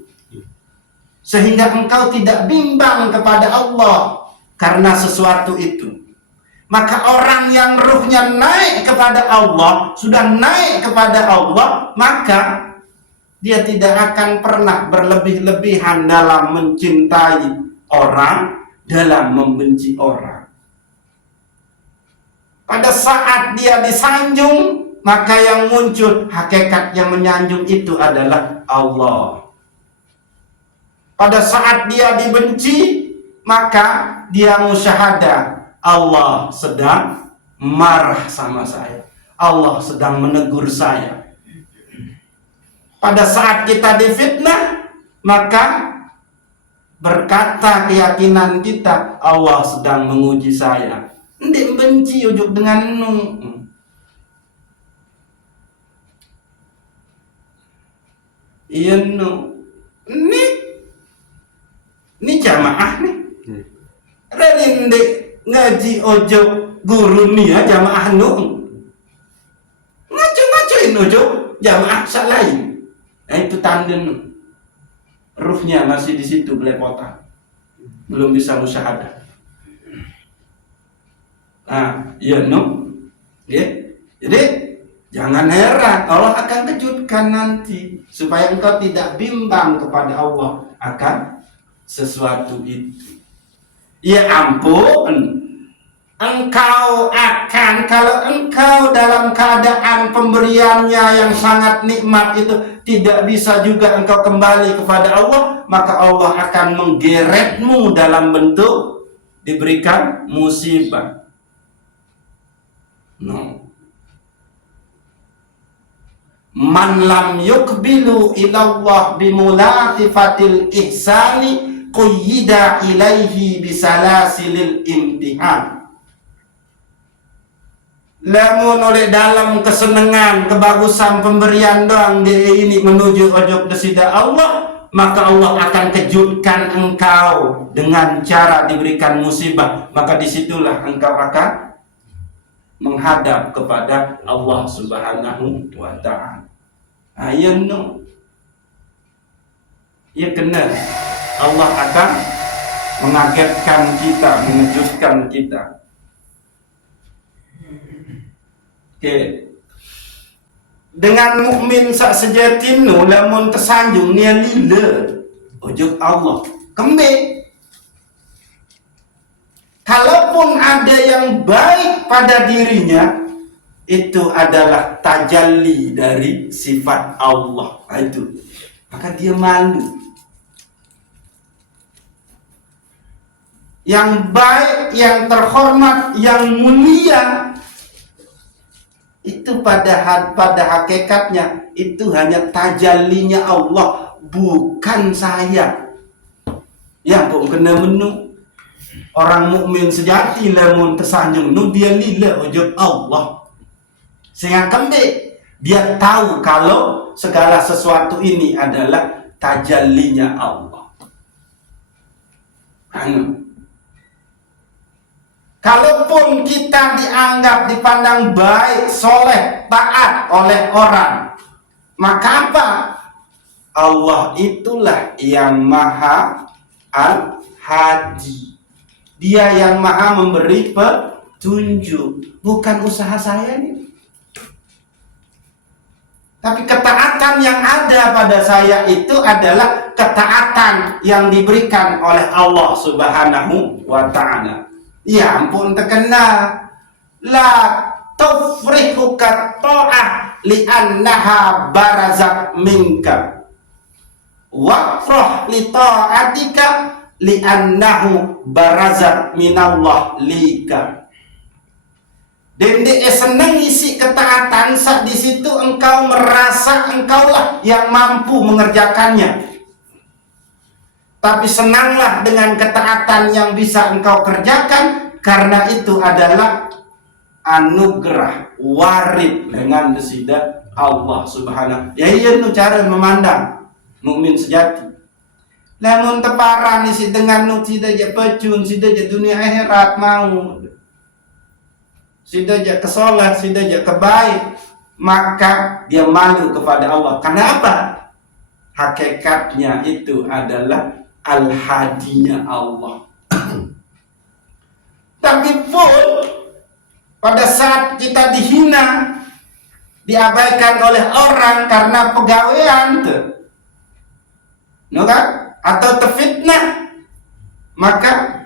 sehingga engkau tidak bimbang kepada Allah karena sesuatu itu. Maka orang yang ruhnya naik kepada Allah, sudah naik kepada Allah, maka dia tidak akan pernah berlebih-lebihan dalam mencintai orang, dalam membenci orang. Pada saat dia disanjung, maka yang muncul hakikat yang menyanjung itu adalah Allah. Pada saat dia dibenci, maka dia musyahadah Allah sedang marah sama saya. Allah sedang menegur saya. Pada saat kita difitnah, maka berkata keyakinan kita, Allah sedang menguji saya. Ndik benci ujuk dengan nu. Iya nu. Ini jamaah nih. Ndik ngaji ojo guru nih ya jamaah nu. Ngaco-ngacoin ojo jamaah lain. Nah itu tanda ruhnya masih di situ belepotan. Belum bisa musyahadah. Nah, iya no. Ya. Jadi jangan heran, Allah akan kejutkan nanti supaya engkau tidak bimbang kepada Allah akan sesuatu itu. Ya ampun, engkau akan, kalau engkau dalam keadaan pemberiannya yang sangat nikmat itu tidak bisa juga engkau kembali kepada Allah, maka Allah akan menggeretmu dalam bentuk diberikan musibah. No. Man lam yukbilu ilallah bimulatifatil ihsani quyida ilaihi bisalasilil imtihan. Lamun oleh dalam kesenangan, kebagusan pemberian doang dia ini menuju ojok desida Allah, maka Allah akan kejutkan engkau dengan cara diberikan musibah. Maka disitulah engkau akan menghadap kepada Allah Subhanahu wa ta'ala. Ayan no. Ya kena Allah akan mengagetkan kita, mengejutkan kita. Oke. Dengan mukmin sak sejati nu lamun tersanjung nia lila ujug Allah kembali. Kalaupun ada yang baik pada dirinya, itu adalah tajalli dari sifat Allah. Itu maka dia malu. yang baik, yang terhormat, yang mulia, itu pada hakikatnya itu hanya tajallinya Allah, bukan saya. Ya, pun kena menu. Orang mukmin sejati lamun tersanjung nu dia lila ujub Allah. Sehingga kembali dia tahu kalau segala sesuatu ini adalah tajallinya Allah. Kalaupun kita dianggap dipandang baik, soleh, taat oleh orang, maka apa? Allah itulah yang maha al-hadi. Dia yang maha memberi petunjuk. Bukan usaha saya nih. Tapi ketaatan yang ada pada saya itu adalah ketaatan yang diberikan oleh Allah Subhanahu wa ta'ala. Ya ampun, terkena la tufrihuka ta'ah li'annaha barazat minka waqrah li ta'atika li'annahu barazat minallah lika. Dan dia senang isi ketaatan saat di situ engkau merasa engkaulah yang mampu mengerjakannya. Tapi senanglah dengan ketaatan yang bisa engkau kerjakan, karena itu adalah anugerah warid dengan desida Allah Subhanahu. Ya iya nu cara memandang mukmin sejati. Namun teparan isi dengan nu tidak je pecun, tidak je dunia akhirat mau. Tidak je kesoleh, tidak je kebaik, maka dia malu kepada Allah. Kenapa? Hakikatnya itu adalah al-hadinya Allah. Tapi pun pada saat kita dihina, diabaikan oleh orang karena pegawaian tuh, atau terfitnah, maka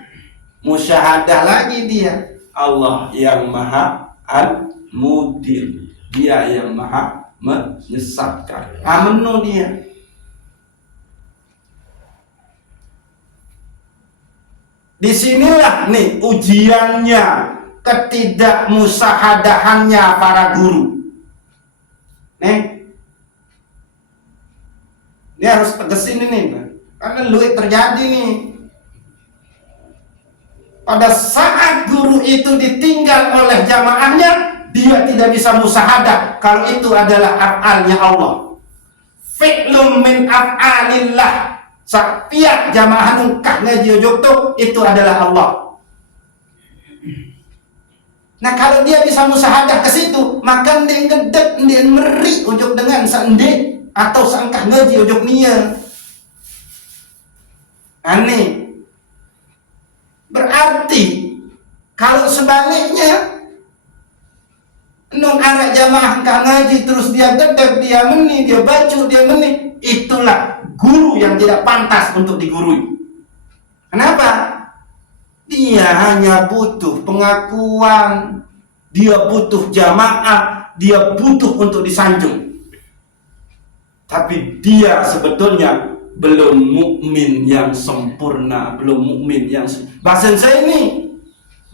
musyahadah lagi dia. Allah yang maha al-mudir, dia yang maha menyesatkan. Amenu dia. Disinilah nih ujiannya, ketidakmusahadahannya para guru. Nih, ini harus tegesin ini, karena luit terjadi nih. Pada saat guru itu ditinggal oleh jamaahnya, dia tidak bisa musahadah kalau itu adalah af'alnya Allah. Fi'lum min af'alillah. Setiap jamaah nungkah ngaji ujug itu adalah Allah. Nah, kalau dia bisa musahadah ke situ, maka dia ngedek, dia meri ujug dengan sendi atau seangkah ngaji ujug nia. Aneh. Berarti kalau sebaliknya nung anak jamaah engkau ngaji terus dia gedek, dia meni, dia bacu, dia meni, itulah guru yang tidak pantas untuk digurui. Kenapa? Dia hanya butuh pengakuan, dia butuh jamaah, dia butuh untuk disanjung. Tapi dia sebetulnya belum mukmin yang sempurna, belum mukmin yang bahasan saya ini,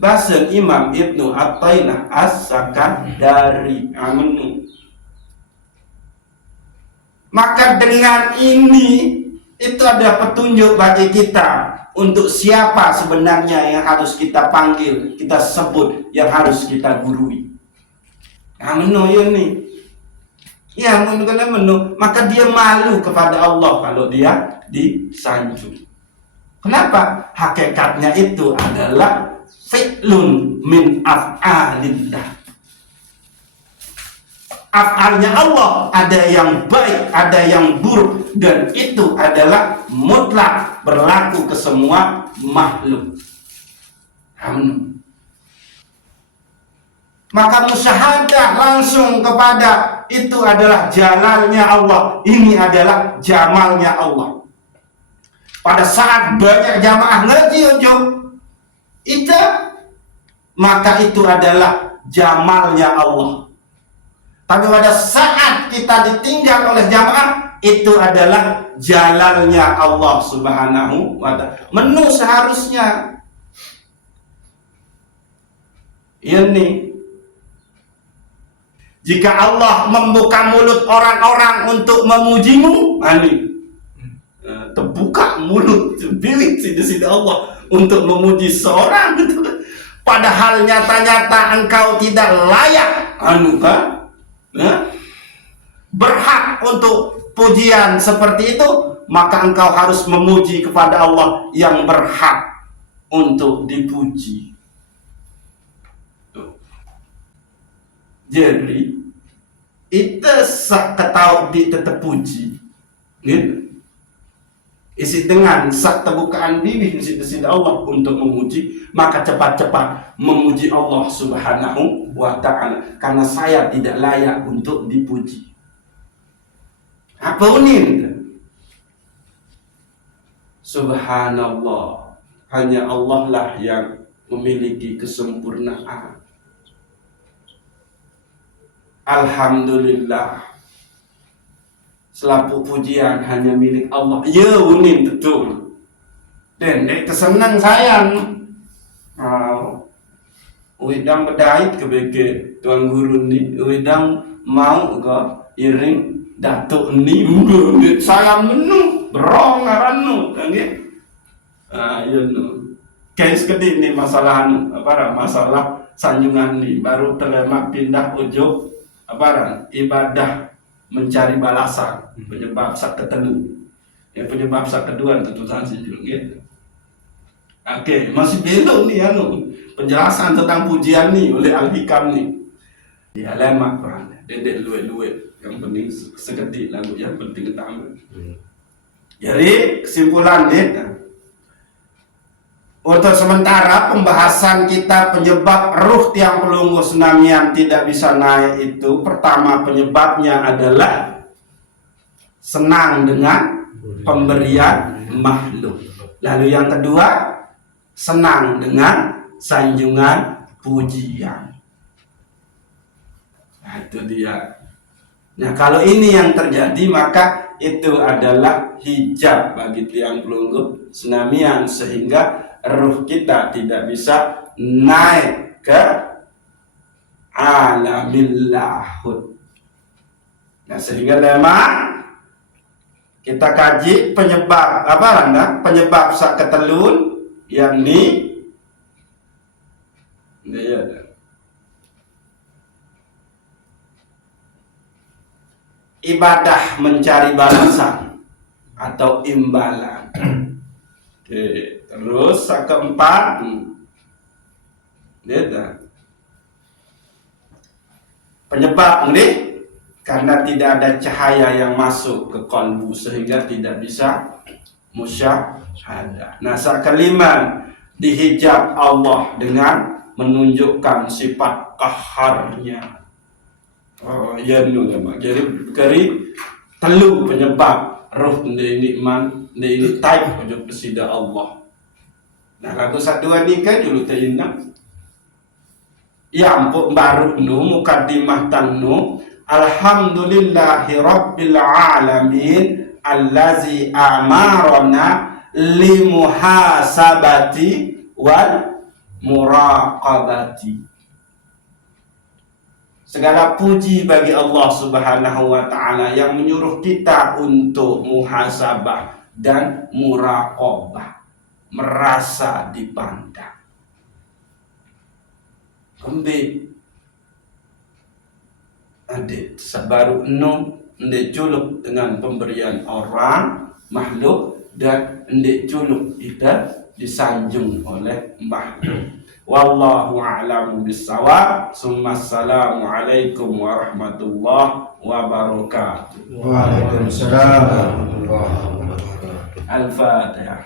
bahasan Imam Ibnu Athaillah As-Sakandari. Amin. Maka dengan ini itu ada petunjuk bagi kita untuk siapa sebenarnya yang harus kita panggil, kita sebut, yang harus kita gurui. Amin ini. Ya, maka dia malu kepada Allah kalau dia disanjung. Kenapa? Hakikatnya itu adalah fi'lun min af'alillah. Af'alnya Allah ada yang baik, ada yang buruk, dan itu adalah mutlak berlaku ke semua makhluk. Amin. Maka musyahadah langsung kepada itu adalah jalalnya Allah. Ini adalah jamalnya Allah. Pada saat banyak jamaah ngaji ujung itu, maka itu adalah jamalnya Allah. Tapi pada saat kita ditinggal oleh jamaah, itu adalah jalalnya Allah Subhanahu wa ta'ala. Menu seharusnya Ini jika Allah membuka mulut orang-orang untuk memujimu, ini terbuka mulut bilik sida Allah untuk memuji seorang, padahal nyata-nyata engkau tidak layak berhak untuk pujian seperti itu, maka engkau harus memuji kepada Allah yang berhak untuk dipuji. Jadi itu sak ketau di tetap puji, gitu. Isi dengan sak terbukaan diri isi Allah untuk memuji, maka cepat-cepat memuji Allah Subhanahu wa ta'ala, karena saya tidak layak untuk dipuji. Apa ini? Subhanallah, hanya Allah lah yang memiliki kesempurnaan. Alhamdulillah, selapu pujian hanya milik Allah. Ya unin betul. Dan itu senang sayang. Widang bedait kebeke tuan guru ni, widang mau ke iring datuk ni mungkin sayang menu berong aranu kan gitu. Ya no. Case kedip ni masalah masalah sanjungan ni baru terlemak pindah ujuk ibadah mencari balasan penyebab sak ketelu. Yang penyebab sak kedua tentu saja gitu. Oke, masih belum nih penjelasan tentang pujian nih oleh Al-Hikam nih. Ya lemak perang, dedek luwe-luwe, yang penting seketik lagu yang penting utama. Jadi kesimpulan nih, untuk sementara pembahasan kita penyebab ruh tiang pelunggu senamian tidak bisa naik itu, pertama penyebabnya adalah senang dengan pemberian makhluk. Lalu yang kedua, senang dengan sanjungan pujian. Nah itu dia. Nah kalau ini yang terjadi, maka itu adalah hijab bagi tiang pelunggu senamian, sehingga ruh kita tidak bisa naik ke alamil lahud. Nah sehingga memang kita kaji penyebab penyebab sak ketelun yang ni ibadah mencari balasan atau imbalan. Oke. Terus keempat, penyebab ini karena tidak ada cahaya yang masuk ke kalbu sehingga tidak bisa musyahadah. Nah, kelima, dihijab Allah dengan menunjukkan sifat qaharnya. Oh ya jadi telu penyebab roh ini iman ini taib ujung pesida Allah. Nah lagu satu ni kan dulu terindah. Ya ampun baru nu mukaddimah tanu alhamdulillahi rabbil alamin allazi amarona limuhasabati wal muraqabati. Segala puji bagi Allah Subhanahu wa ta'ala yang menyuruh kita untuk muhasabah dan muraqabah, merasa dipandang. Kembali adik sabaru ndek culuk dengan pemberian orang makhluk dan ndek culuk tidak disanjung oleh makhluk. Wallahu a'lamu bissawab. Assalamu alaikum warahmatullahi wabarakatuh. Waalaikumsalam warahmatullahi wabarakatuh. Al-Fatihah.